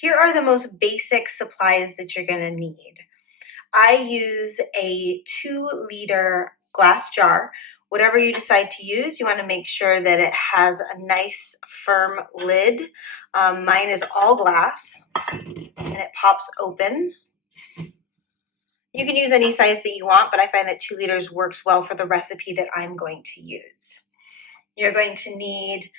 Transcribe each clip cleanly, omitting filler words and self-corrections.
Here are the most basic supplies that you're going to need. I use a 2-liter glass jar. Whatever you decide to use, you want to make sure that it has a nice firm lid. Mine is all glass and it pops open. You can use any size that you want, but I find that 2 liters works well for the recipe that I'm going to use. You're going to need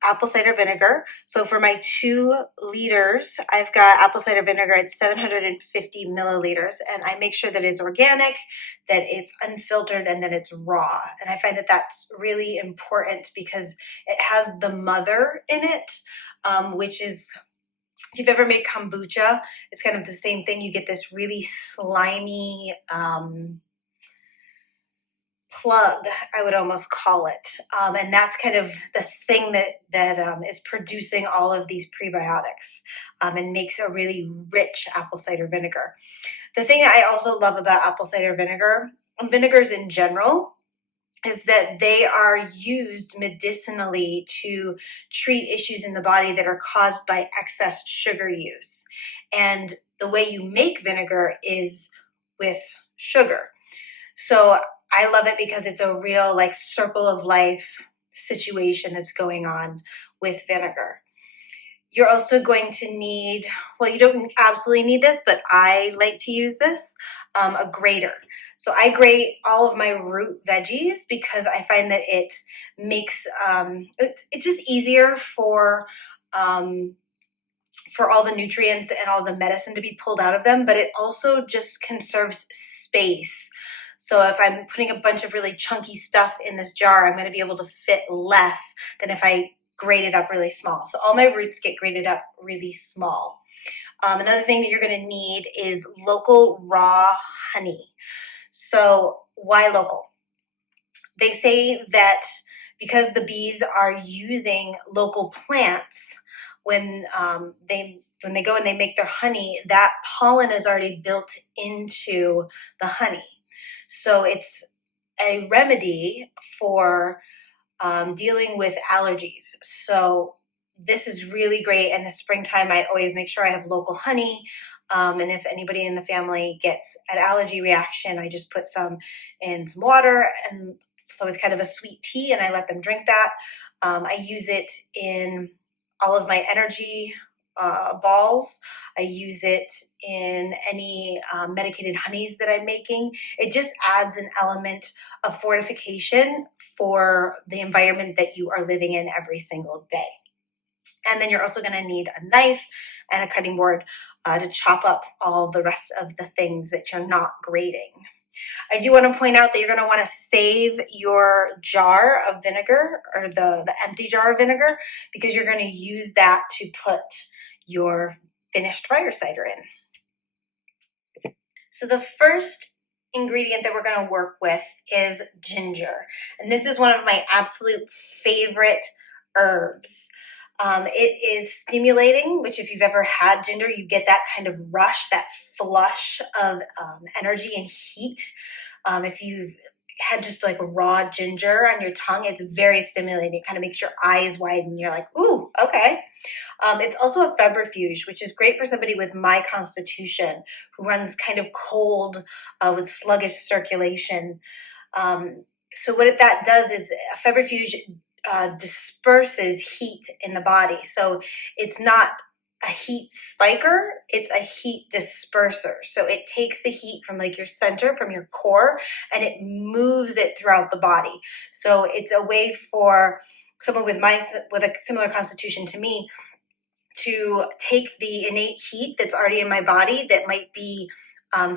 apple cider vinegar. So for my 2 liters, I've got apple cider vinegar at 750 milliliters, and I make sure that it's organic, that it's unfiltered, and that it's raw. And I find that that's really important because it has the mother in it, which is, if you've ever made kombucha, it's kind of the same thing. You get this really slimy, plug, I would almost call it. And that's kind of the thing that is producing all of these prebiotics and makes a really rich apple cider vinegar. The thing that I also love about apple cider vinegar, and vinegars in general, is that they are used medicinally to treat issues in the body that are caused by excess sugar use. And the way you make vinegar is with sugar. So I love it because it's a real like circle of life situation that's going on with vinegar. You're also going to need, well, you don't absolutely need this, but I like to use this, a grater. So I grate all of my root veggies because I find that it makes, it's just easier for all the nutrients and all the medicine to be pulled out of them, but it also just conserves space. So if I'm putting a bunch of really chunky stuff in this jar, I'm going to be able to fit less than if I grate it up really small. So all my roots get grated up really small. Another thing that you're going to need is local raw honey. So why local? They say that because the bees are using local plants, when they go and they make their honey, that pollen is already built into the honey. So it's a remedy for dealing with allergies. So this is really great. In the springtime, I always make sure I have local honey. And if anybody in the family gets an allergy reaction, I just put some in some water, and so it's kind of a sweet tea, and I let them drink that. I use it in all of my energy balls. I use it in any medicated honeys that I'm making. It just adds an element of fortification for the environment that you are living in every single day. And then you're also going to need a knife and a cutting board to chop up all the rest of the things that you're not grating. I do want to point out that you're going to want to save your jar of vinegar, or the empty jar of vinegar, because you're going to use that to put your finished fire cider in. So the first ingredient that we're going to work with is ginger. And this is one of my absolute favorite herbs. It is stimulating, which if you've ever had ginger, you get that kind of rush, that flush of energy and heat. If you've had just like raw ginger on your tongue, it's very stimulating. It kind of makes your eyes widen. You're like, ooh, okay. It's also a febrifuge, which is great for somebody with my constitution who runs kind of cold with sluggish circulation. So what that does is a febrifuge disperses heat in the body. So it's not a heat spiker, it's a heat disperser. So it takes the heat from like your center, from your core, and it moves it throughout the body. So it's a way for someone with a similar constitution to me to take the innate heat that's already in my body that might be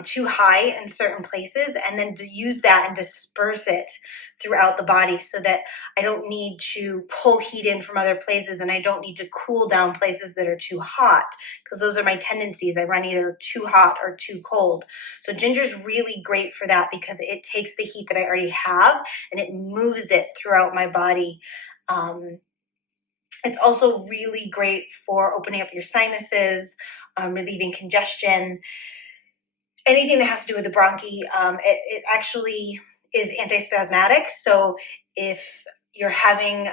too high in certain places, and then to use that and disperse it throughout the body so that I don't need to pull heat in from other places, and I don't need to cool down places that are too hot, because those are my tendencies. I run either too hot or too cold. So ginger is really great for that because it takes the heat that I already have and it moves it throughout my body. It's also really great for opening up your sinuses, relieving congestion, anything that has to do with the bronchi. It actually is antispasmodic. So if you're having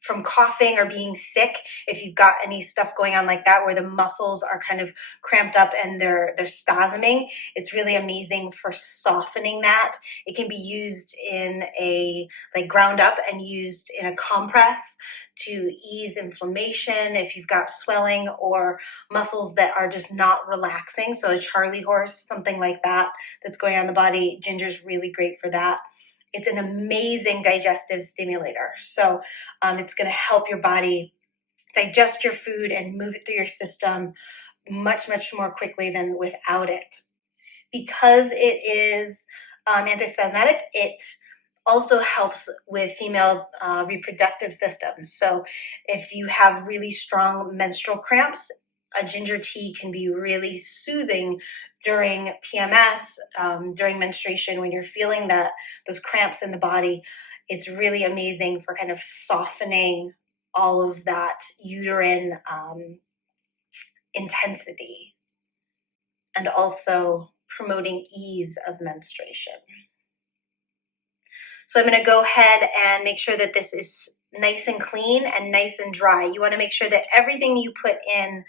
from coughing or being sick, if you've got any stuff going on like that where the muscles are kind of cramped up and they're spasming, it's really amazing for softening that. It can be used in a, like, ground up and used in a compress to ease inflammation if you've got swelling or muscles that are just not relaxing. So a Charlie horse, something like that, that's going on the body, ginger's really great for that. It's an amazing digestive stimulator. So it's going to help your body digest your food and move it through your system much, much more quickly than without it. Because it is antispasmodic, it also helps with female reproductive systems. So if you have really strong menstrual cramps, a ginger tea can be really soothing during PMS, during menstruation, when you're feeling those cramps in the body. It's really amazing for kind of softening all of that uterine intensity, and also promoting ease of menstruation. So I'm going to go ahead and make sure that this is nice and clean and nice and dry. You want to make sure that everything you put in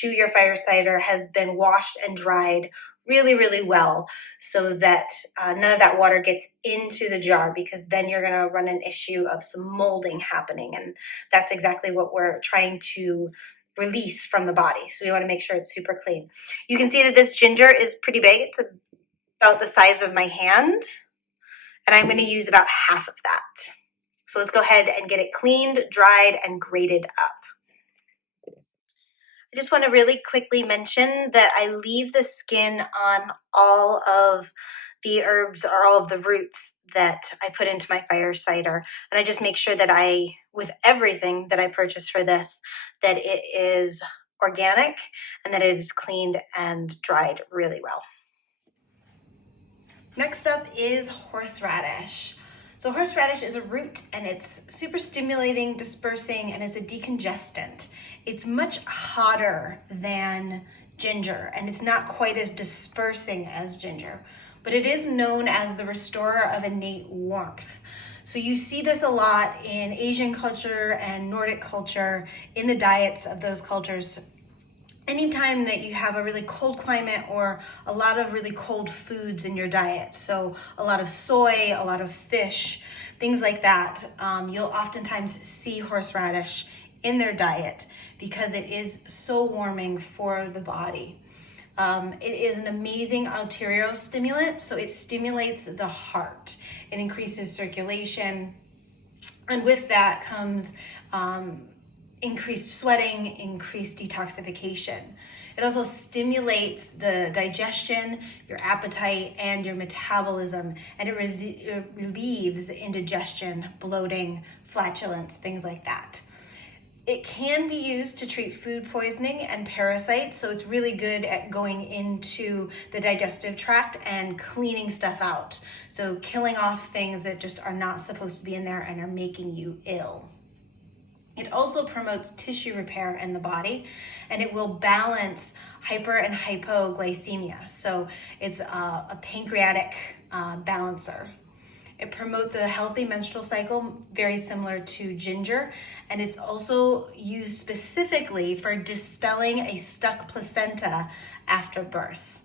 to your fire cider has been washed and dried really, really well, so that none of that water gets into the jar, because then you're going to run an issue of some molding happening, and that's exactly what we're trying to release from the body. So we want to make sure it's super clean. You can see that this ginger is pretty big. It's about the size of my hand, and I'm going to use about half of that. So let's go ahead and get it cleaned, dried, and grated up. I just want to really quickly mention that I leave the skin on all of the herbs or all of the roots that I put into my fire cider. And I just make sure that with everything that I purchase for this, that it is organic and that it is cleaned and dried really well. Next up is horseradish. So horseradish is a root, and it's super stimulating, dispersing, and it's a decongestant. It's much hotter than ginger, and it's not quite as dispersing as ginger, but it is known as the restorer of innate warmth. So you see this a lot in Asian culture and Nordic culture, in the diets of those cultures. Anytime that you have a really cold climate or a lot of really cold foods in your diet, so a lot of soy, a lot of fish, things like that, you'll oftentimes see horseradish in their diet because it is so warming for the body. It is an amazing arterial stimulant, so it stimulates the heart. It increases circulation, and with that comes increased sweating, increased detoxification. It also stimulates the digestion, your appetite, and your metabolism, and it relieves indigestion, bloating, flatulence, things like that. It can be used to treat food poisoning and parasites, so it's really good at going into the digestive tract and cleaning stuff out. So killing off things that just are not supposed to be in there and are making you ill. It also promotes tissue repair in the body, and it will balance hyper and hypoglycemia. So it's a pancreatic balancer. It promotes a healthy menstrual cycle, very similar to ginger, and it's also used specifically for dispelling a stuck placenta after birth.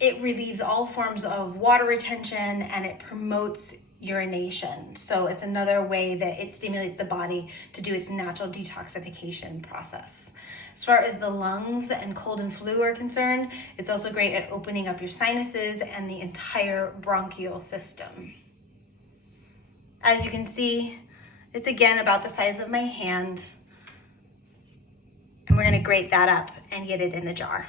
It relieves all forms of water retention, and it promotes urination. So it's another way that it stimulates the body to do its natural detoxification process. As far as the lungs and cold and flu are concerned, it's also great at opening up your sinuses and the entire bronchial system. As you can see, it's again about the size of my hand, and we're going to grate that up and get it in the jar.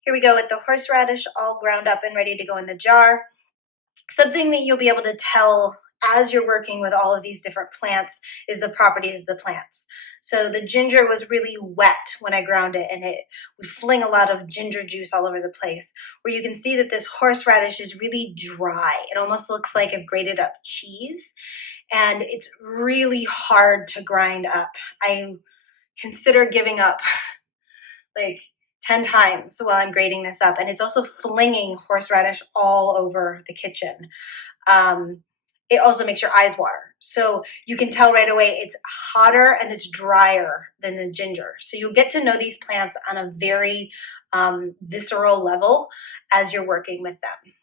Here we go with the horseradish all ground up and ready to go in the jar. Something that you'll be able to tell as you're working with all of these different plants is the properties of the plants. So the ginger was really wet when I ground it, and it would fling a lot of ginger juice all over the place. Where you can see that this horseradish is really dry. It almost looks like I've grated up cheese, and it's really hard to grind up. I consider giving up like 10 times while I'm grating this up, and it's also flinging horseradish all over the kitchen. it also makes your eyes water. So you can tell right away it's hotter and it's drier than the ginger. So you'll get to know these plants on a very visceral level as you're working with them.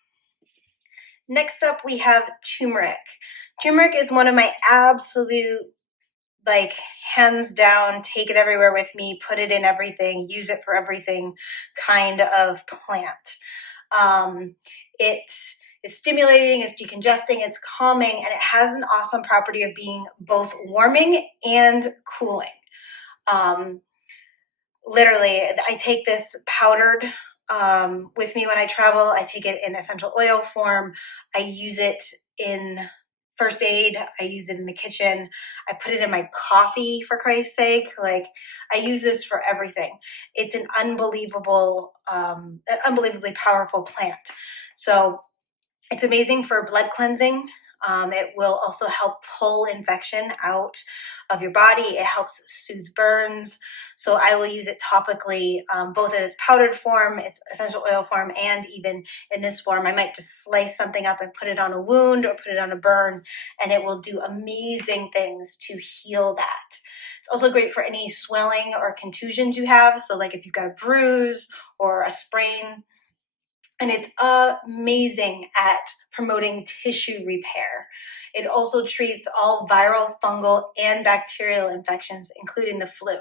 Next up, we have turmeric. Turmeric is one of my absolute, like, hands down, take it everywhere with me, put it in everything, use it for everything kind of plant. It is stimulating, it's decongesting, it's calming, and it has an awesome property of being both warming and cooling. Literally, I take this powdered with me when I travel. I take it in essential oil form. I use it in first aid. I use it in the kitchen. I put it in my coffee, for Christ's sake. Like, I use this for everything. It's an unbelievably powerful plant. So it's amazing for blood cleansing. It will also help pull infection out of your body. It helps soothe burns. So I will use it topically, both in its powdered form, its essential oil form, and even in this form. I might just slice something up and put it on a wound or put it on a burn, and it will do amazing things to heal that. It's also great for any swelling or contusions you have. So like if you've got a bruise or a sprain, and it's amazing at promoting tissue repair. It also treats all viral, fungal, and bacterial infections, including the flu.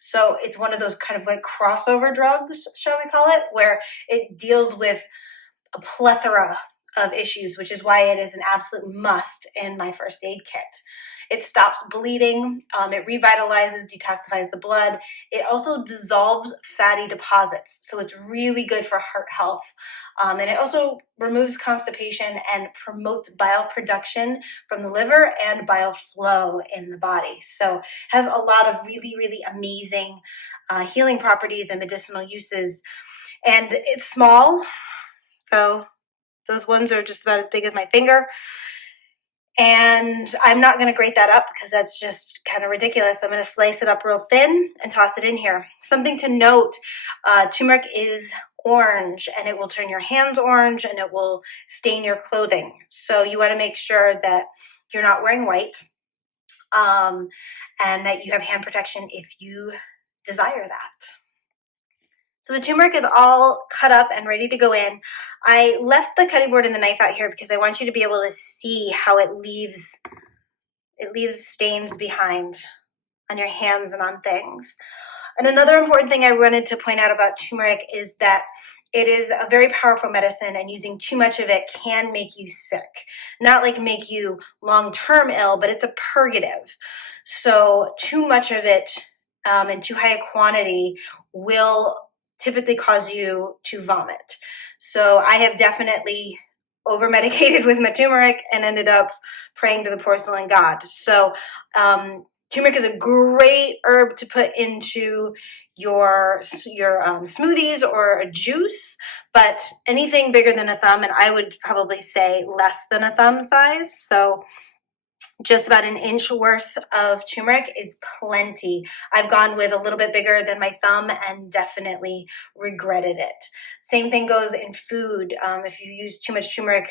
So it's one of those kind of like crossover drugs, shall we call it, where it deals with a plethora of issues, which is why it is an absolute must in my first aid kit. It stops bleeding, it revitalizes, detoxifies the blood. It also dissolves fatty deposits, so it's really good for heart health. And it also removes constipation and promotes bile production from the liver and bile flow in the body. So has a lot of really, really amazing healing properties and medicinal uses. And it's small, so those ones are just about as big as my finger. And I'm not going to grate that up because that's just kind of ridiculous. I'm going to slice it up real thin and toss it in here. Something to note, turmeric is orange, and it will turn your hands orange, and it will stain your clothing. So you want to make sure that you're not wearing white, and that you have hand protection if you desire that. So the turmeric is all cut up and ready to go in. I left the cutting board and the knife out here because I want you to be able to see how it leaves stains behind on your hands and on things. And another important thing I wanted to point out about turmeric is that it is a very powerful medicine, and using too much of it can make you sick. Not like make you long-term ill, but it's a purgative. So too much of it in too high a quantity will typically cause you to vomit. So I have definitely over-medicated with my turmeric and ended up praying to the porcelain god. So turmeric is a great herb to put into your smoothies or a juice, but anything bigger than a thumb, and I would probably say less than a thumb size, so just about an inch worth of turmeric is plenty. I've gone with a little bit bigger than my thumb and definitely regretted it. Same thing goes in food. If you use too much turmeric,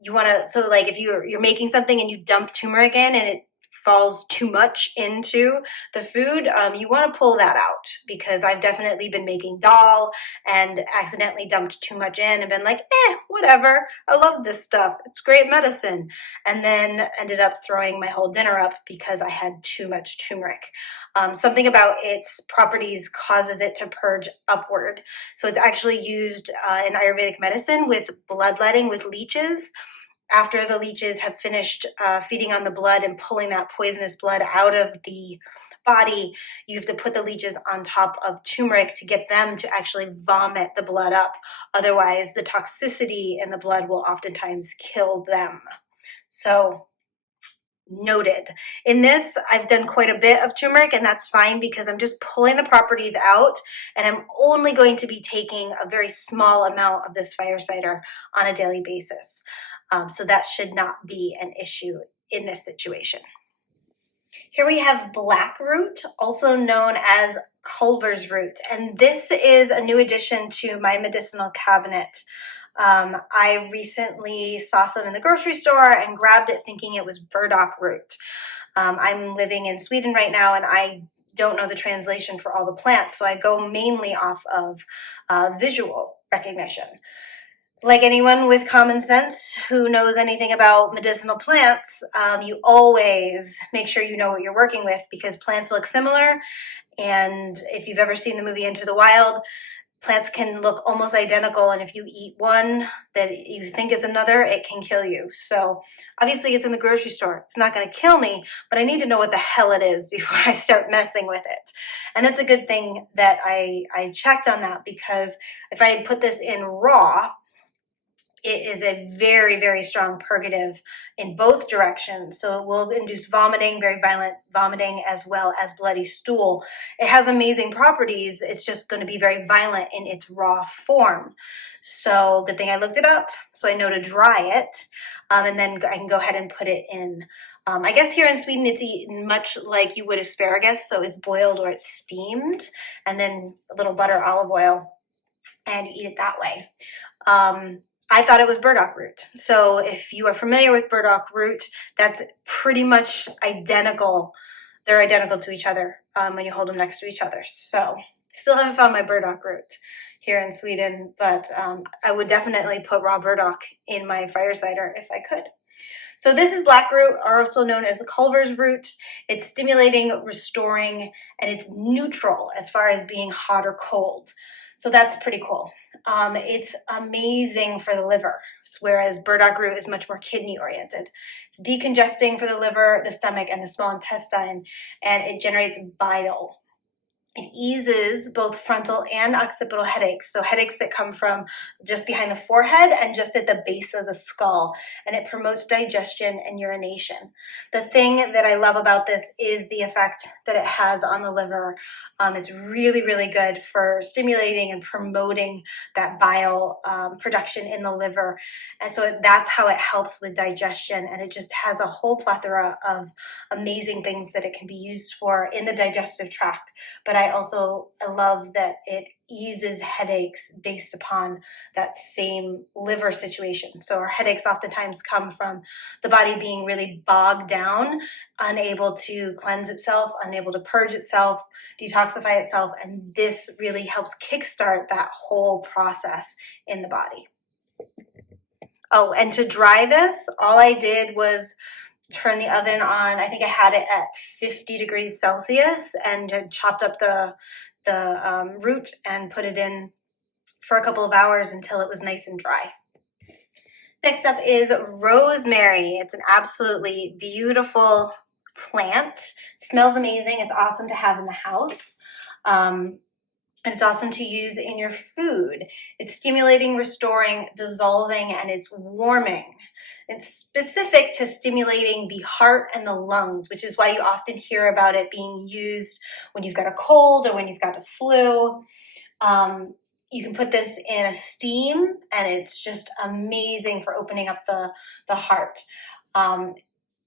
you want to, so like if you're making something and you dump turmeric in and it falls too much into the food, you want to pull that out, because I've definitely been making dal and accidentally dumped too much in and been like, whatever, I love this stuff, it's great medicine, and then ended up throwing my whole dinner up because I had too much turmeric. Something about its properties causes it to purge upward. So it's actually used in Ayurvedic medicine with bloodletting with leeches. After the leeches have finished feeding on the blood and pulling that poisonous blood out of the body, you have to put the leeches on top of turmeric to get them to actually vomit the blood up. Otherwise, the toxicity in the blood will oftentimes kill them. So, noted. In this, I've done quite a bit of turmeric, and that's fine because I'm just pulling the properties out, and I'm only going to be taking a very small amount of this fire cider on a daily basis. So that should not be an issue in this situation. Here we have black root, also known as Culver's root, and this is a new addition to my medicinal cabinet. I recently saw some in the grocery store and grabbed it thinking it was burdock root. I'm living in Sweden right now, and I don't know the translation for all the plants, so I go mainly off of visual recognition. Like anyone with common sense who knows anything about medicinal plants, you always make sure you know what you're working with, because plants look similar. And if you've ever seen the movie Into the Wild, plants can look almost identical. And if you eat one that you think is another, it can kill you. So obviously it's in the grocery store. It's not going to kill me, but I need to know what the hell it is before I start messing with it. And that's a good thing that I checked on that, because if I had put this in raw, it is a very, very strong purgative in both directions. So it will induce vomiting, very violent vomiting, as well as bloody stool. It has amazing properties. It's just going to be very violent in its raw form. So good thing I looked it up, so I know to dry it. And then I can go ahead and put it in. I guess here in Sweden, it's eaten much like you would asparagus. So it's boiled or it's steamed, and then a little butter, olive oil, and eat it that way. I thought it was burdock root. So if you are familiar with burdock root, that's pretty much identical. They're identical to each other when you hold them next to each other. So still haven't found my burdock root here in Sweden, but I would definitely put raw burdock in my fire cider if I could. So this is black root, also known as the Culver's root. It's stimulating, restoring, and it's neutral as far as being hot or cold. So that's pretty cool. It's amazing for the liver, whereas burdock root is much more kidney oriented. It's decongesting for the liver, the stomach, and the small intestine, and it generates bile. It eases both frontal and occipital headaches, so headaches that come from just behind the forehead and just at the base of the skull, and it promotes digestion and urination. The thing that I love about this is the effect that it has on the liver. It's really, really good for stimulating and promoting that bile production in the liver, and so that's how it helps with digestion, and it just has a whole plethora of amazing things that it can be used for in the digestive tract. But I love that it eases headaches based upon that same liver situation. So our headaches oftentimes come from the body being really bogged down, unable to cleanse itself, unable to purge itself, detoxify itself, and this really helps kickstart that whole process in the body. Oh, and to dry this, all I did was turn the oven on. I think I had it at 50 degrees Celsius, and had chopped up the root and put it in for a couple of hours until it was nice and dry. Next up is rosemary. It's an absolutely beautiful plant. It smells amazing. It's awesome to have in the house. And it's awesome to use in your food. It's stimulating, restoring, dissolving, and it's warming. It's specific to stimulating the heart and the lungs, which is why you often hear about it being used when you've got a cold or when you've got the flu. You can put this in a steam, and it's just amazing for opening up the heart and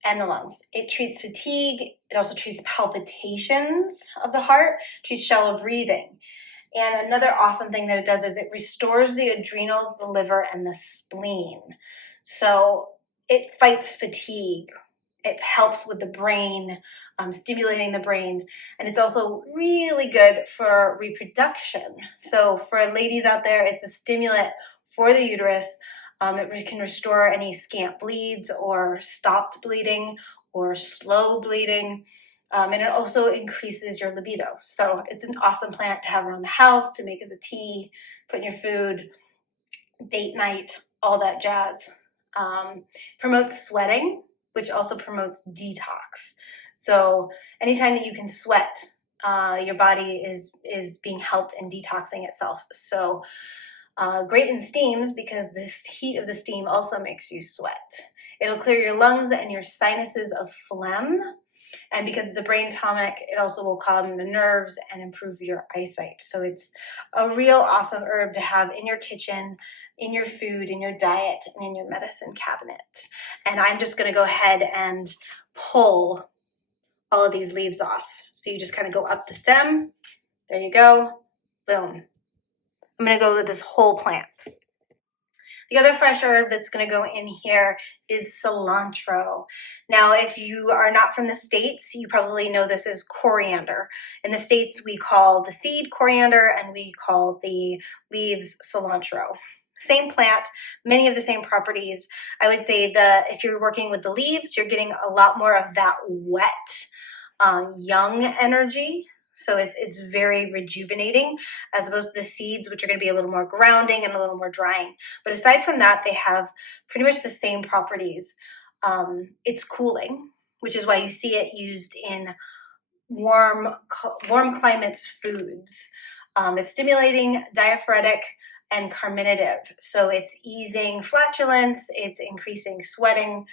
the lungs. It treats fatigue. It also treats palpitations of the heart, treats shallow breathing. And another awesome thing that it does is it restores the adrenals, the liver, and the spleen. So it fights fatigue. It helps with the brain, stimulating the brain. And it's also really good for reproduction. So for ladies out there, it's a stimulant for the uterus. It can restore any scant bleeds or stopped bleeding or slow bleeding. And it also increases your libido. So it's an awesome plant to have around the house, to make as a tea, put in your food, date night, all that jazz. Promotes sweating, which also promotes detox. So anytime that you can sweat, your body is being helped in detoxing itself. So great in steams, because this heat of the steam also makes you sweat. It'll clear your lungs and your sinuses of phlegm. And because it's a brain tonic, it also will calm the nerves and improve your eyesight. So it's a real awesome herb to have in your kitchen, in your food, in your diet, and in your medicine cabinet. And I'm just going to go ahead and pull all of these leaves off. So you just kind of go up the stem. There you go. Boom. I'm going to go with this whole plant. The other fresh herb that's going to go in here is cilantro. Now, if you are not from the States, you probably know this as coriander. In the States, we call the seed coriander and we call the leaves cilantro. Same plant, many of the same properties. I would say if you're working with the leaves, you're getting a lot more of that wet, young energy. So it's very rejuvenating, as opposed to the seeds, which are going to be a little more grounding and a little more drying. But aside from that, they have pretty much the same properties. It's cooling, which is why you see it used in warm climates foods. It's stimulating, diaphoretic, and carminative. So it's easing flatulence, it's increasing sweating.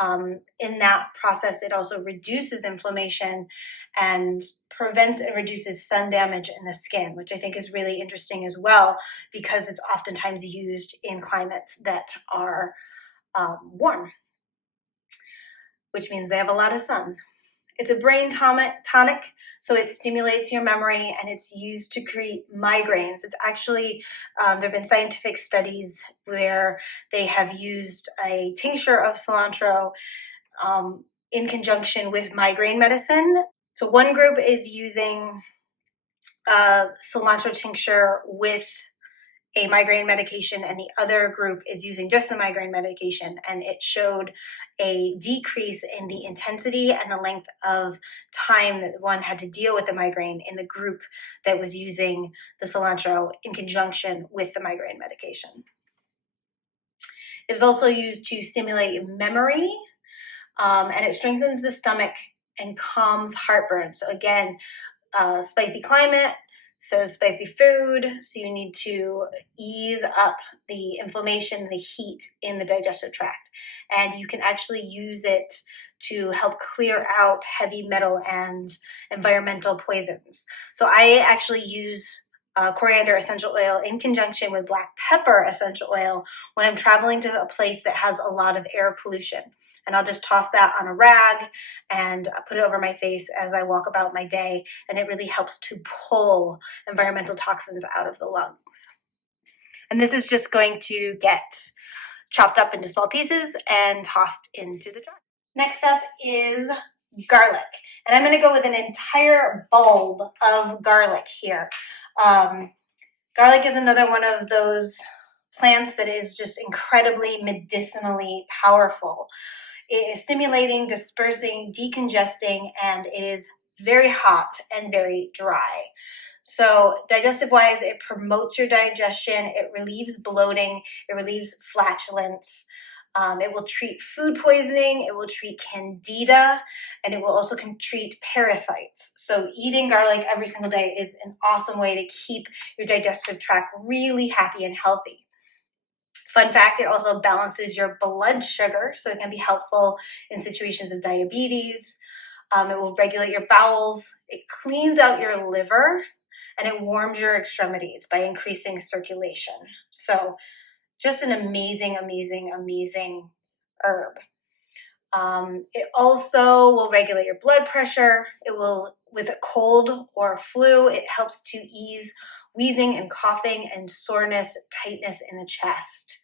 In that process, it also reduces inflammation and prevents and reduces sun damage in the skin, which I think is really interesting as well, because it's oftentimes used in climates that are warm, which means they have a lot of sun. It's a brain tonic, so it stimulates your memory, and it's used to treat migraines. It's actually, there have been scientific studies where they have used a tincture of cilantro in conjunction with migraine medicine. So one group is using cilantro tincture with a migraine medication, and the other group is using just the migraine medication, and it showed a decrease in the intensity and the length of time that one had to deal with the migraine in the group that was using the cilantro in conjunction with the migraine medication. It is also used to stimulate memory, and it strengthens the stomach and calms heartburn. So again, spicy climate, so spicy food, so you need to ease up the inflammation, the heat in the digestive tract. And you can actually use it to help clear out heavy metal and environmental poisons. So I actually use coriander essential oil in conjunction with black pepper essential oil when I'm traveling to a place that has a lot of air pollution. And I'll just toss that on a rag and put it over my face as I walk about my day. And it really helps to pull environmental toxins out of the lungs. And this is just going to get chopped up into small pieces and tossed into the jar. Next up is garlic. And I'm going to go with an entire bulb of garlic here. Garlic is another one of those plants that is just incredibly medicinally powerful. It is stimulating, dispersing, decongesting, and it is very hot and very dry. So digestive wise, it promotes your digestion, it relieves bloating, it relieves flatulence. It will treat food poisoning, it will treat candida, and it will also treat parasites. So eating garlic every single day is an awesome way to keep your digestive tract really happy and healthy. Fun fact, it also balances your blood sugar, so it can be helpful in situations of diabetes. It will regulate your bowels, it cleans out your liver, and it warms your extremities by increasing circulation. So just an amazing, amazing, amazing herb. It also will regulate your blood pressure. It will, with a cold or flu, it helps to ease wheezing and coughing and soreness, tightness in the chest.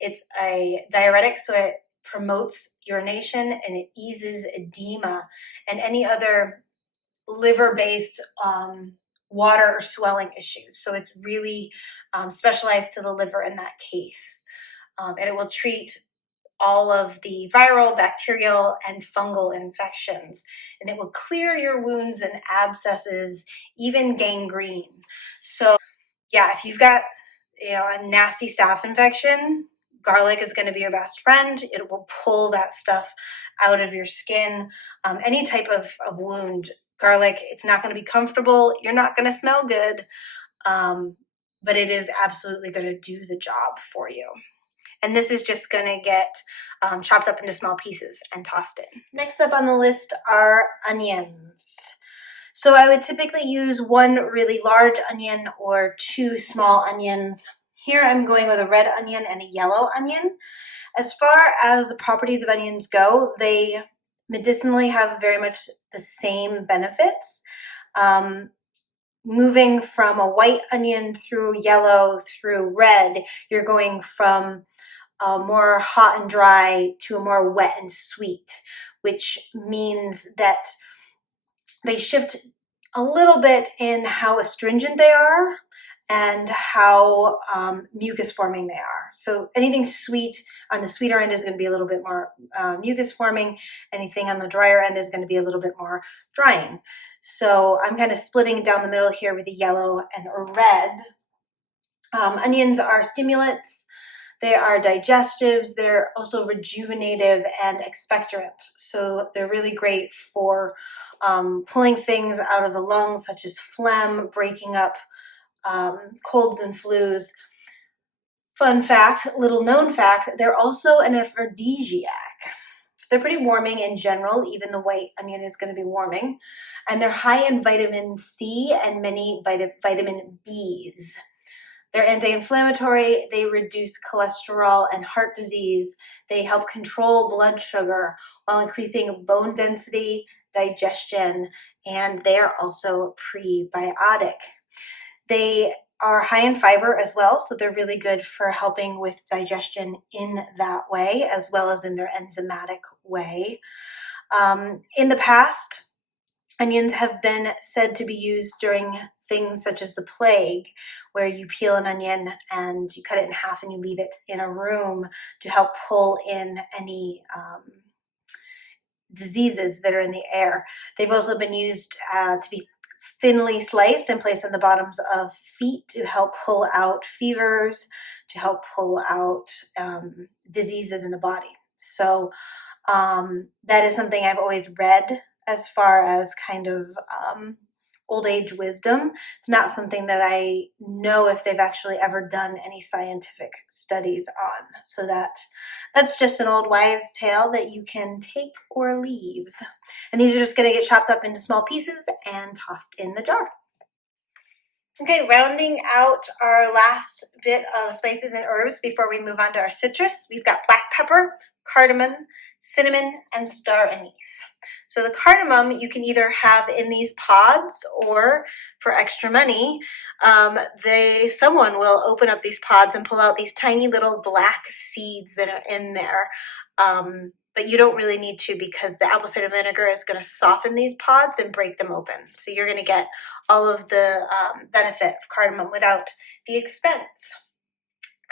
It's a diuretic, so it promotes urination and it eases edema and any other liver-based water or swelling issues. So it's really specialized to the liver in that case. And it will treat all of the viral, bacterial, and fungal infections. And it will clear your wounds and abscesses, even gangrene. So yeah, if you've got a nasty staph infection, garlic is going to be your best friend. It will pull that stuff out of your skin. Any type of wound, garlic, it's not going to be comfortable. You're not going to smell good, but it is absolutely going to do the job for you. And this is just going to get chopped up into small pieces and tossed in. Next up on the list are onions. So I would typically use one really large onion or two small onions. Here I'm going with a red onion and a yellow onion. As far as the properties of onions go, they medicinally have very much the same benefits. Moving from a white onion through yellow through red, you're going from more hot and dry to a more wet and sweet, which means that they shift a little bit in how astringent they are and how mucus forming they are. So anything sweet on the sweeter end is going to be a little bit more mucus forming. Anything on the drier end is going to be a little bit more drying. So I'm kind of splitting down the middle here with a yellow and a red. Onions are stimulants. They are digestives. They're also rejuvenative and expectorant. So they're really great for pulling things out of the lungs, such as phlegm, breaking up colds and flus. Fun fact, little known fact, they're also an aphrodisiac. They're pretty warming in general. Even the white onion is going to be warming. And they're high in vitamin C and many vitamin Bs. They're anti-inflammatory, they reduce cholesterol and heart disease, they help control blood sugar while increasing bone density, digestion, and they are also prebiotic. They are high in fiber as well, so they're really good for helping with digestion in that way, as well as in their enzymatic way. In the past, onions have been said to be used during things such as the plague, where you peel an onion and you cut it in half and you leave it in a room to help pull in any diseases that are in the air. They've also been used to be thinly sliced and placed on the bottoms of feet to help pull out fevers, to help pull out diseases in the body. So that is something I've always read as far as kind of old age wisdom. It's not something that I know if they've actually ever done any scientific studies on. So that's just an old wives' tale that you can take or leave. And these are just going to get chopped up into small pieces and tossed in the jar. Okay, rounding out our last bit of spices and herbs before we move on to our citrus, we've got black pepper, cardamom, cinnamon, and star anise. So the cardamom you can either have in these pods, or for extra money, someone will open up these pods and pull out these tiny little black seeds that are in there. But you don't really need to, because the apple cider vinegar is going to soften these pods and break them open. So you're going to get all of the benefit of cardamom without the expense.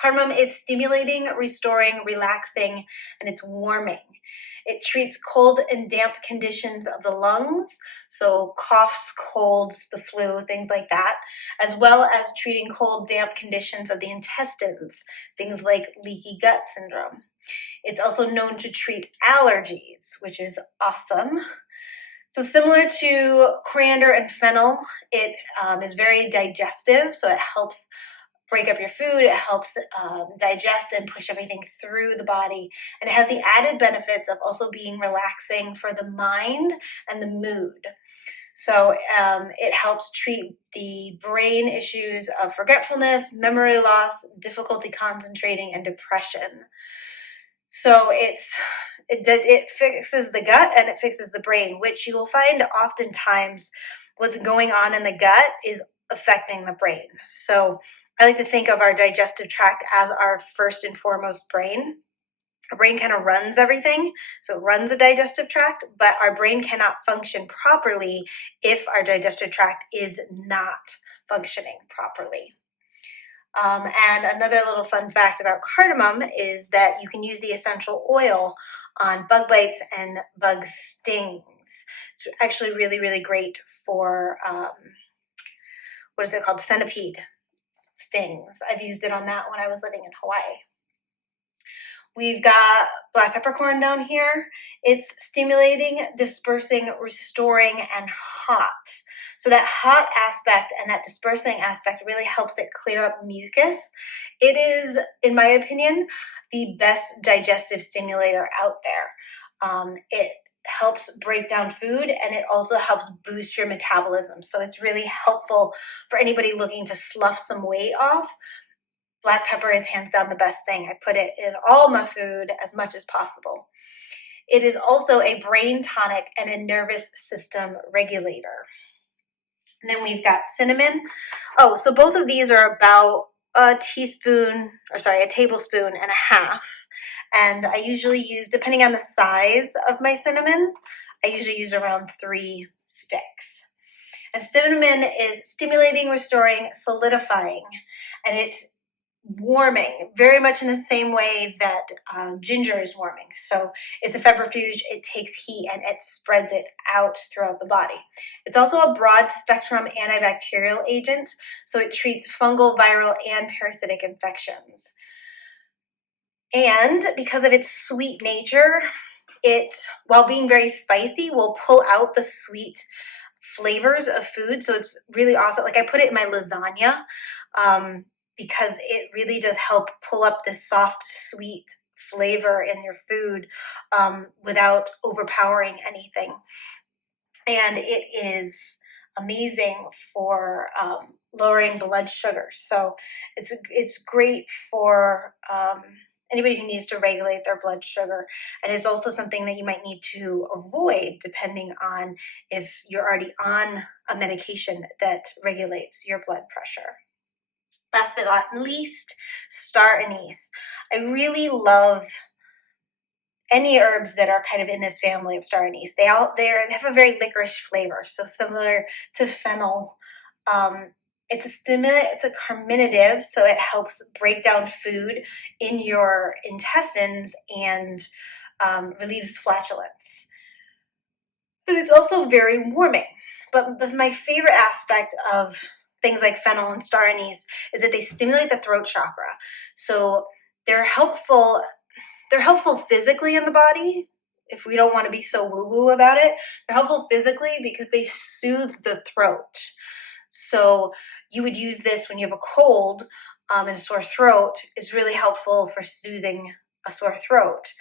Cardamom is stimulating, restoring, relaxing, and it's warming. It treats cold and damp conditions of the lungs, so coughs, colds, the flu, things like that, as well as treating cold, damp conditions of the intestines, things like leaky gut syndrome. It's also known to treat allergies, which is awesome. So similar to coriander and fennel, it is very digestive, so it helps break up your food, it helps digest and push everything through the body, and it has the added benefits of also being relaxing for the mind and the mood. So it helps treat the brain issues of forgetfulness, memory loss, difficulty concentrating, and depression. So it fixes the gut and it fixes the brain, which you will find oftentimes what's going on in the gut is affecting the brain. So I like to think of our digestive tract as our first and foremost brain. Our brain kind of runs everything, so it runs a digestive tract, but our brain cannot function properly if our digestive tract is not functioning properly. And another little fun fact about cardamom is that you can use the essential oil on bug bites and bug stings. It's actually really, really great for, what is it called? Centipede stings. I've used it on that when I was living in Hawaii. We've got black peppercorn down here. It's stimulating, dispersing, restoring, and hot. So that hot aspect and that dispersing aspect really helps it clear up mucus. It is, in my opinion, the best digestive stimulator out there. It helps break down food, and it also helps boost your metabolism. So it's really helpful for anybody looking to slough some weight off. Black pepper is hands down the best thing. I put it in all my food as much as possible. It is also a brain tonic and a nervous system regulator. And then we've got cinnamon. Oh, so both of these are about a tablespoon and a half. And I usually use, depending on the size of my cinnamon, I usually use around 3 sticks. And cinnamon is stimulating, restoring, solidifying, and it's warming, very much in the same way that ginger is warming. So it's a febrifuge, it takes heat and it spreads it out throughout the body. It's also a broad spectrum antibacterial agent, so it treats fungal, viral, and parasitic infections. And because of its sweet nature, it, while being very spicy, will pull out the sweet flavors of food. So it's really awesome. Like I put it in my lasagna because it really does help pull up this soft, sweet flavor in your food without overpowering anything. And it is amazing for lowering blood sugar. So it's great for anybody who needs to regulate their blood sugar. And it's also something that you might need to avoid depending on if you're already on a medication that regulates your blood pressure. Last but not least, star anise. I really love any herbs that are kind of in this family of star anise. They have a very licorice flavor, so similar to fennel. It's a stimulant, it's a carminative, so it helps break down food in your intestines and relieves flatulence. And it's also very warming. But my favorite aspect of things like fennel and star anise is that they stimulate the throat chakra. So they're helpful physically in the body. If we don't want to be so woo-woo about it, they're helpful physically because they soothe the throat. So you would use this when you have a cold and a sore throat. It's really helpful for soothing a sore throat.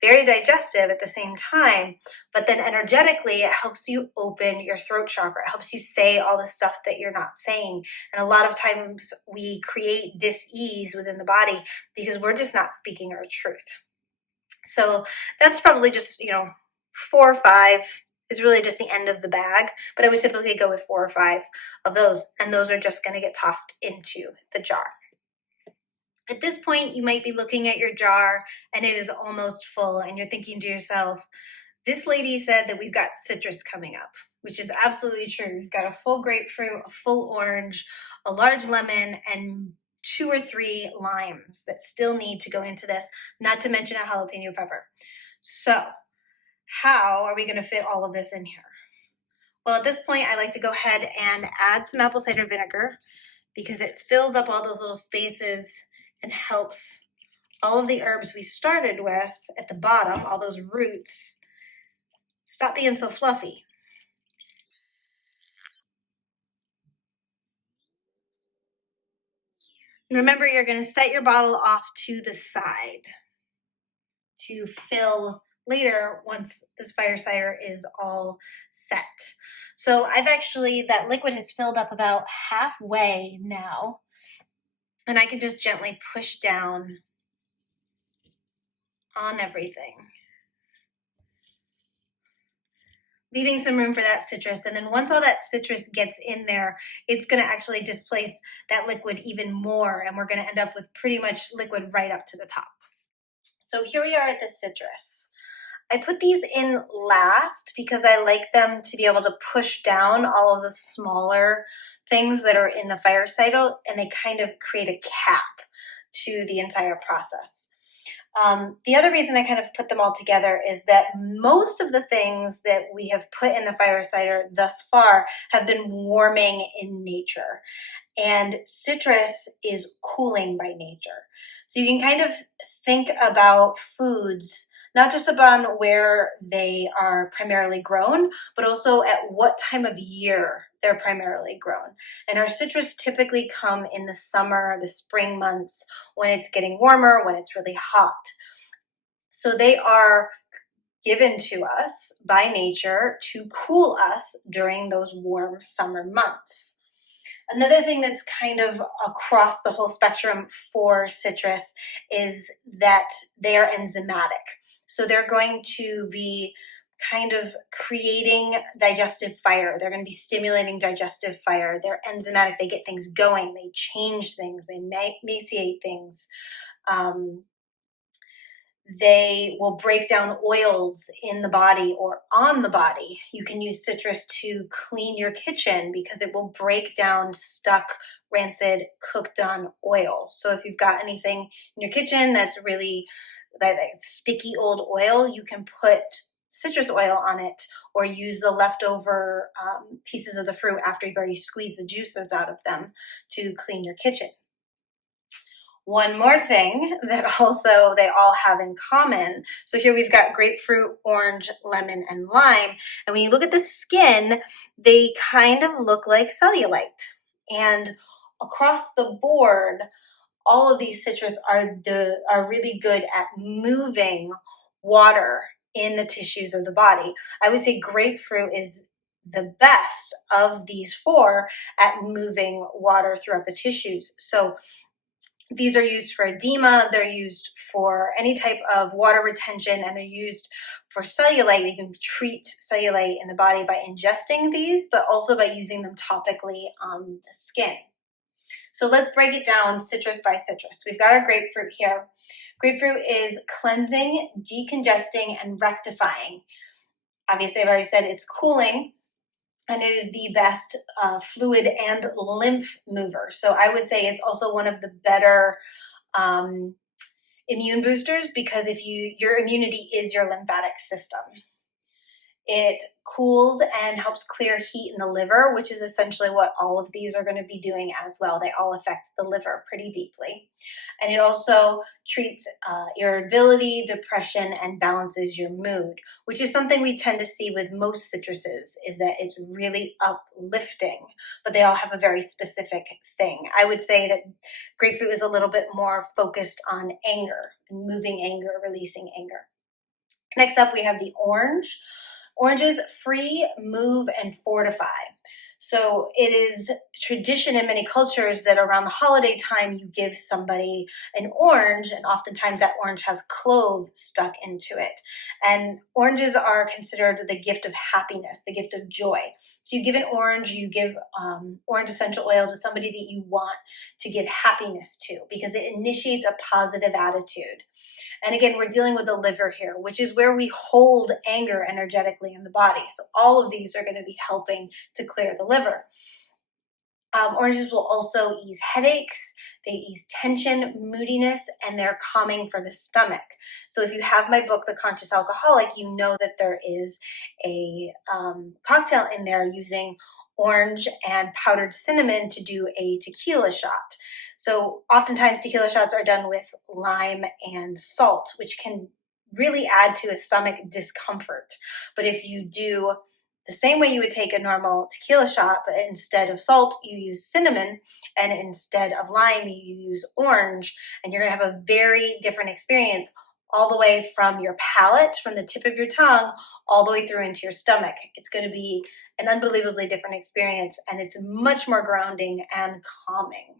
Very digestive at the same time, but then energetically, it helps you open your throat chakra. It helps you say all the stuff that you're not saying. And a lot of times we create dis-ease within the body because we're just not speaking our truth. So that's probably just, 4 or 5 is really just the end of the bag, but I would typically go with 4 or 5 of those, and those are just going to get tossed into the jar. At this point, you might be looking at your jar and it is almost full, and you're thinking to yourself, this lady said that we've got citrus coming up, which is absolutely true. We've got a full grapefruit, a full orange, a large lemon, and 2 or 3 limes that still need to go into this, not to mention a jalapeno pepper. So how are we going to fit all of this in here? Well, at this point, I like to go ahead and add some apple cider vinegar because it fills up all those little spaces and helps all of the herbs we started with at the bottom, all those roots, stop being so fluffy. And remember, you're going to set your bottle off to the side to fill later once this fire cider is all set. So that liquid has filled up about halfway now, and I can just gently push down on everything, leaving some room for that citrus. And then once all that citrus gets in there, it's going to actually displace that liquid even more, and we're going to end up with pretty much liquid right up to the top. So here we are at the citrus. I put these in last because I like them to be able to push down all of the smaller things that are in the fire cider, and they kind of create a cap to the entire process. The other reason I kind of put them all together is that most of the things that we have put in the fire cider thus far have been warming in nature, and citrus is cooling by nature. So you can kind of think about foods not just upon where they are primarily grown, but also at what time of year they're primarily grown. And our citrus typically come in the summer, the spring months, when it's getting warmer, when it's really hot. So they are given to us by nature to cool us during those warm summer months. Another thing that's kind of across the whole spectrum for citrus is that they are enzymatic. So they're going to be kind of creating digestive fire. They're going to be stimulating digestive fire. They're enzymatic. They get things going. They change things. They emaciate things. They will break down oils in the body or on the body. You can use citrus to clean your kitchen because it will break down stuck, rancid, cooked on oil. So if you've got anything in your kitchen that's really that sticky old oil, you can put citrus oil on it or use the leftover pieces of the fruit after you've already squeezed the juices out of them to clean your kitchen. One more thing that also they all have in common. So here we've got grapefruit, orange, lemon, and lime. And when you look at the skin, they kind of look like cellulite. And across the board, all of these citrus are really good at moving water in the tissues of the body. I would say grapefruit is the best of these four at moving water throughout the tissues. So these are used for edema, they're used for any type of water retention, and they're used for cellulite. You can treat cellulite in the body by ingesting these, but also by using them topically on the skin. So let's break it down citrus by citrus. We've got our grapefruit here. Grapefruit is cleansing, decongesting, and rectifying. Obviously, I've already said it's cooling, and it is the best fluid and lymph mover. So I would say it's also one of the better immune boosters because your immunity is your lymphatic system. It cools and helps clear heat in the liver, which is essentially what all of these are going to be doing as well. They all affect the liver pretty deeply. And it also treats irritability, depression, and balances your mood, which is something we tend to see with most citruses, is that it's really uplifting, but they all have a very specific thing. I would say that grapefruit is a little bit more focused on anger and moving anger, releasing anger. Next up, we have the orange. Oranges free, move, and fortify. So it is tradition in many cultures that around the holiday time you give somebody an orange, and oftentimes that orange has clove stuck into it. And oranges are considered the gift of happiness, the gift of joy. So you give an orange, you give orange essential oil to somebody that you want to give happiness to because it initiates a positive attitude. And again, we're dealing with the liver here, which is where we hold anger energetically in the body. So all of these are going to be helping to clear the liver. Oranges will also ease headaches, they ease tension, moodiness, and they're calming for the stomach. So if you have my book, The Conscious Alcoholic, you know that there is a cocktail in there using orange and powdered cinnamon to do a tequila shot. So oftentimes tequila shots are done with lime and salt, which can really add to a stomach discomfort. But if you do the same way you would take a normal tequila shot, but instead of salt, you use cinnamon, and instead of lime, you use orange, and you're gonna have a very different experience all the way from your palate, from the tip of your tongue, all the way through into your stomach. It's gonna be an unbelievably different experience, and it's much more grounding and calming.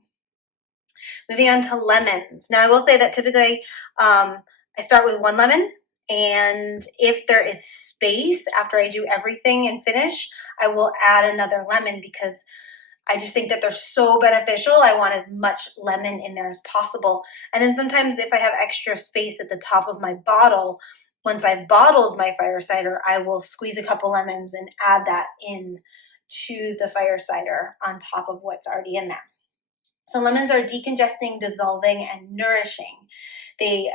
Moving on to lemons. Now, I will say that typically I start with one lemon, and if there is space after I do everything and finish, I will add another lemon because I just think that they're so beneficial. I want as much lemon in there as possible. And then sometimes if I have extra space at the top of my bottle, once I've bottled my fire cider, I will squeeze a couple lemons and add that in to the fire cider on top of what's already in there. So lemons are decongesting, dissolving, and nourishing. They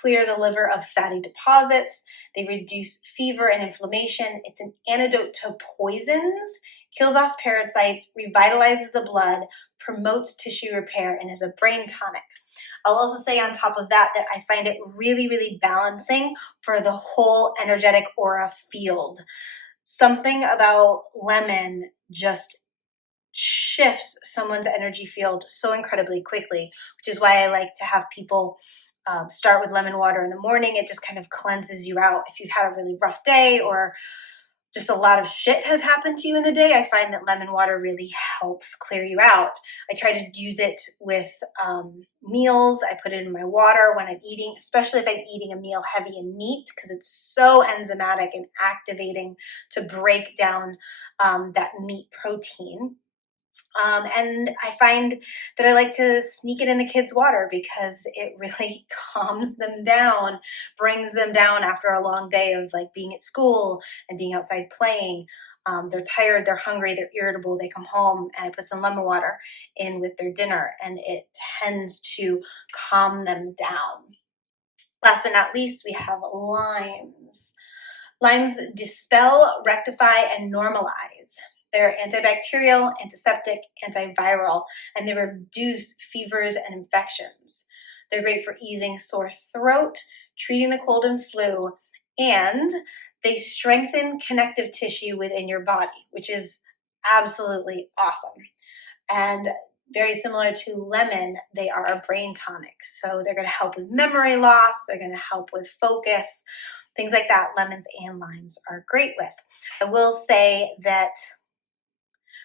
clear the liver of fatty deposits. They reduce fever and inflammation. It's an antidote to poisons, kills off parasites, revitalizes the blood, promotes tissue repair, and is a brain tonic. I'll also say on top of that that I find it really, really balancing for the whole energetic aura field. Something about lemon just shifts someone's energy field so incredibly quickly, which is why I like to have people start with lemon water in the morning. It just kind of cleanses you out if you've had a really rough day or just a lot of shit has happened to you in the day, I find that lemon water really helps clear you out. I try to use it with meals. I put it in my water when I'm eating, especially if I'm eating a meal heavy in meat, because it's so enzymatic and activating to break down that meat protein. And I find that I like to sneak it in the kids' water because it really calms them down, brings them down after a long day of like being at school and being outside playing. They're tired, they're hungry, they're irritable. They come home and I put some lemon water in with their dinner, and it tends to calm them down. Last but not least, we have limes. Limes dispel, rectify, and normalize. They're antibacterial, antiseptic, antiviral, and they reduce fevers and infections. They're great for easing sore throat, treating the cold and flu, and they strengthen connective tissue within your body, which is absolutely awesome. And very similar to lemon, they are a brain tonic. So they're going to help with memory loss, they're going to help with focus, things like that. Lemons and limes are great with. I will say that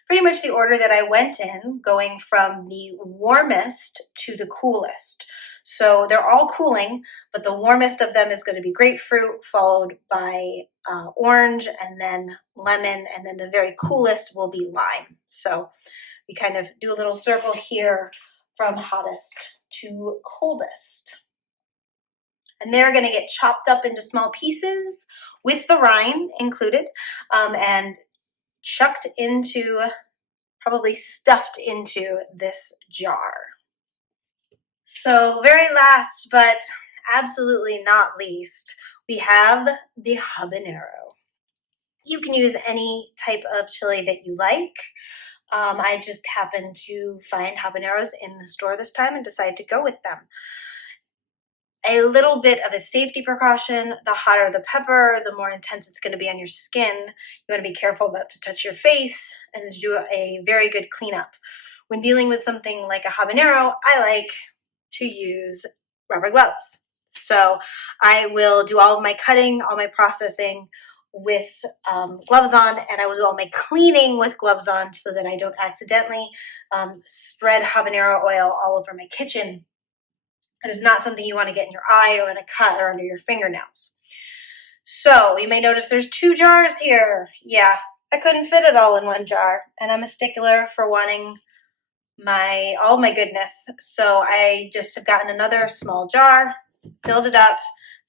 pretty much the order that I went in, going from the warmest to the coolest. So they're all cooling, but the warmest of them is going to be grapefruit, followed by orange, and then lemon, and then the very coolest will be lime. So we kind of do a little circle here from hottest to coldest. And they're going to get chopped up into small pieces with the rind included, and chucked into, probably stuffed into this jar. So very last, but absolutely not least, we have the habanero. You can use any type of chili that you like. I just happened to find habaneros in the store this time and decided to go with them. A little bit of a safety precaution: the hotter the pepper, the more intense it's going to be on your skin. You want to be careful not to touch your face and do a very good cleanup. When dealing with something like a habanero, I like to use rubber gloves. So I will do all of my cutting, all my processing with gloves on, and I will do all my cleaning with gloves on so that I don't accidentally spread habanero oil all over my kitchen. It is not something you want to get in your eye or in a cut or under your fingernails. So you may notice there's 2 jars here. Yeah, I couldn't fit it all in one jar, and I'm a stickler for wanting all my goodness. So I just have gotten another small jar, filled it up.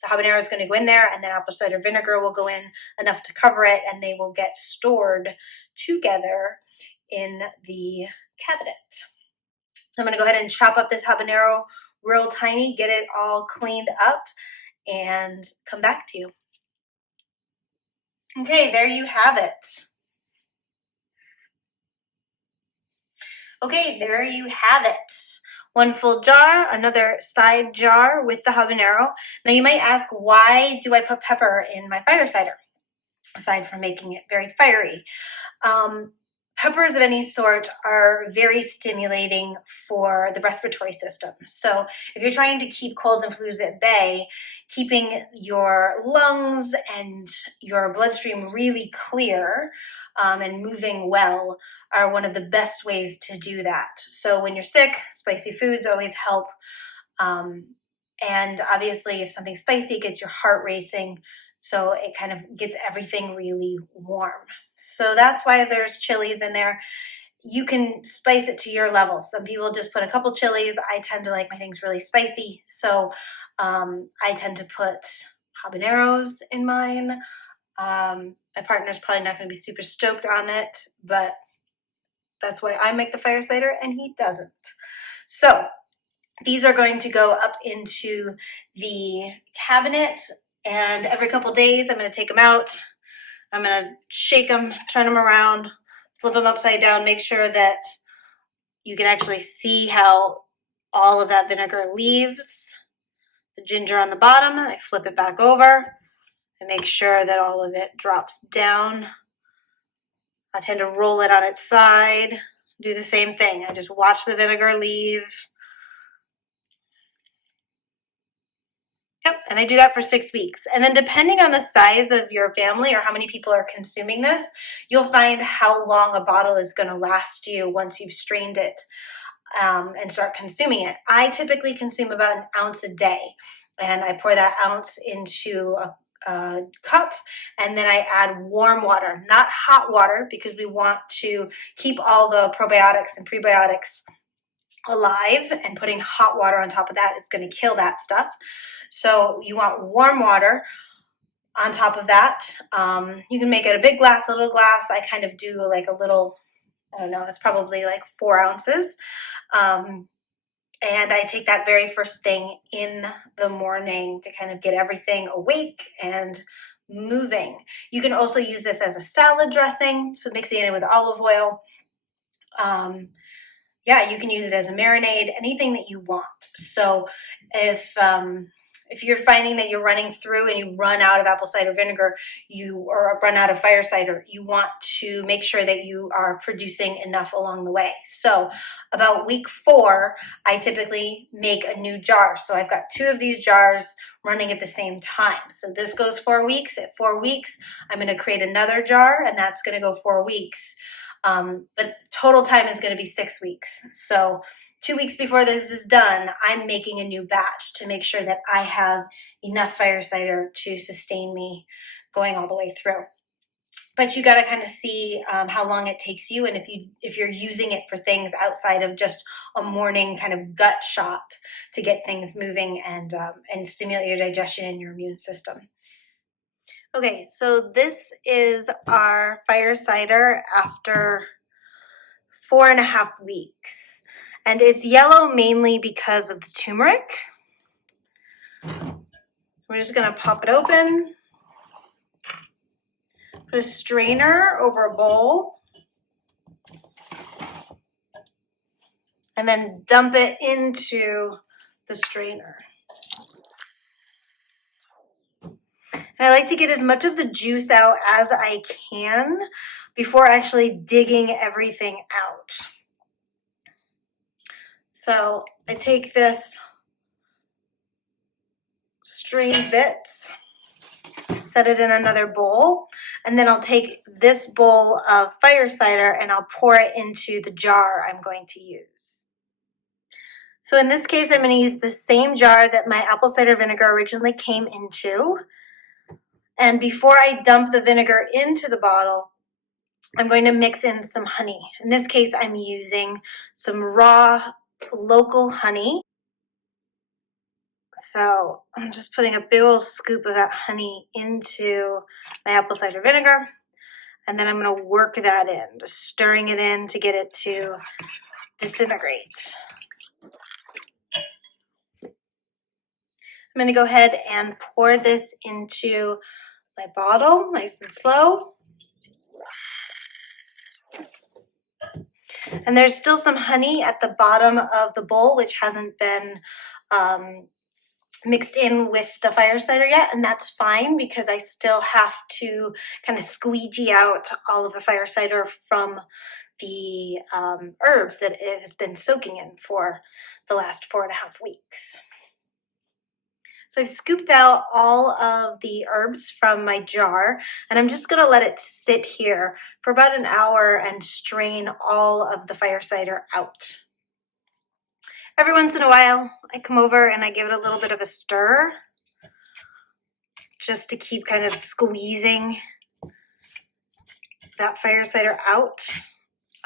The habanero is going to go in there, and then apple cider vinegar will go in enough to cover it, and they will get stored together in the cabinet. So I'm going to go ahead and chop up this habanero real tiny, get it all cleaned up, and come back to you. Okay, there you have it. Okay, there you have it. One full jar, another side jar with the habanero. Now you might ask, why do I put pepper in my fire cider, aside from making it very fiery? Peppers of any sort are very stimulating for the respiratory system. So if you're trying to keep colds and flus at bay, keeping your lungs and your bloodstream really clear and moving well are one of the best ways to do that. So when you're sick, spicy foods always help. And obviously, if something's spicy, it gets your heart racing. So it kind of gets everything really warm. So that's why there's chilies in there. You can spice it to your level. Some people just put a couple chilies. I tend to like my things really spicy. So I tend to put habaneros in mine. My partner's probably not going to be super stoked on it, but that's why I make the fire cider and he doesn't. So these are going to go up into the cabinet, and every couple days I'm going to take them out. I'm going to shake them, turn them around, flip them upside down, make sure that you can actually see how all of that vinegar leaves the ginger on the bottom. I flip it back over and make sure that all of it drops down. I tend to roll it on its side, do the same thing. I just watch the vinegar leave. Yep, and I do that for 6 weeks. And then depending on the size of your family or how many people are consuming this, you'll find how long a bottle is going to last you once you've strained it and start consuming it. I typically consume about an ounce a day, and I pour that ounce into a cup, and then I add warm water, not hot water, because we want to keep all the probiotics and prebiotics alive, and putting hot water on top of that is going to kill that stuff. So you want warm water on top of that. You can make it a big glass, a little glass. I kind of do like a little, I don't know, it's probably like 4 ounces. And I take that very first thing in the morning to kind of get everything awake and moving. You can also use this as a salad dressing, so mixing it in with olive oil. Yeah, you can use it as a marinade, anything that you want. So if you're finding that you're running through and you run out of apple cider vinegar, or run out of fire cider, you want to make sure that you are producing enough along the way. So about week 4, I typically make a new jar. So I've got 2 of these jars running at the same time. So this goes 4 weeks. At 4 weeks, I'm going to create another jar, and that's going to go 4 weeks. But total time is going to be 6 weeks. So 2 weeks before this is done, I'm making a new batch to make sure that I have enough fire cider to sustain me going all the way through. But you got to kind of see how long it takes you, and if you're using it for things outside of just a morning kind of gut shot to get things moving and stimulate your digestion and your immune system. Okay, so this is our fire cider after 4.5 weeks. And it's yellow mainly because of the turmeric. We're just going to pop it open. Put a strainer over a bowl. And then dump it into the strainer. And I like to get as much of the juice out as I can before actually digging everything out. So I take this strained bits, set it in another bowl, and then I'll take this bowl of fire cider and I'll pour it into the jar I'm going to use. So in this case, I'm going to use the same jar that my apple cider vinegar originally came into. And before I dump the vinegar into the bottle, I'm going to mix in some honey. In this case, I'm using some raw local honey. So I'm just putting a big old scoop of that honey into my apple cider vinegar. And then I'm going to work that in, just stirring it in to get it to disintegrate. I'm going to go ahead and pour this into my bottle, nice and slow. And there's still some honey at the bottom of the bowl, which hasn't been mixed in with the fire cider yet, and that's fine because I still have to kind of squeegee out all of the fire cider from the herbs that it has been soaking in for the last 4.5 weeks. So I've scooped out all of the herbs from my jar, and I'm just going to let it sit here for about an hour and strain all of the fire cider out. Every once in a while, I come over and I give it a little bit of a stir just to keep kind of squeezing that fire cider out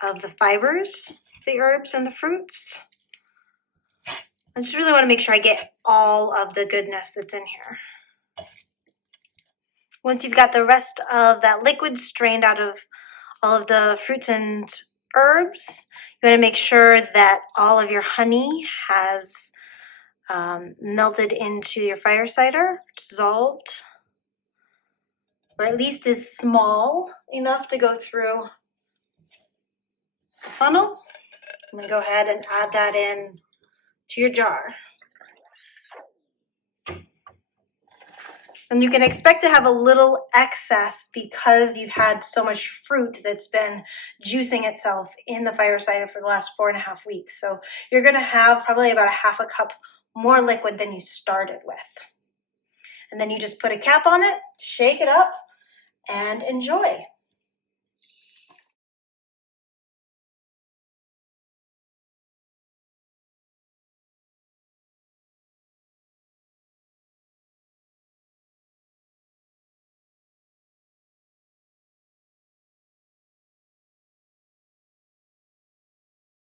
of the fibers, the herbs and the fruits. I just really want to make sure I get all of the goodness that's in here. Once you've got the rest of that liquid strained out of all of the fruits and herbs, you want to make sure that all of your honey has melted into your fire cider, dissolved, or at least is small enough to go through the funnel. And then go ahead and add that in to your jar. And you can expect to have a little excess because you've had so much fruit that's been juicing itself in the fire cider for the last 4.5 weeks. So you're going to have probably about a half a cup more liquid than you started with. And then you just put a cap on it, shake it up, and enjoy.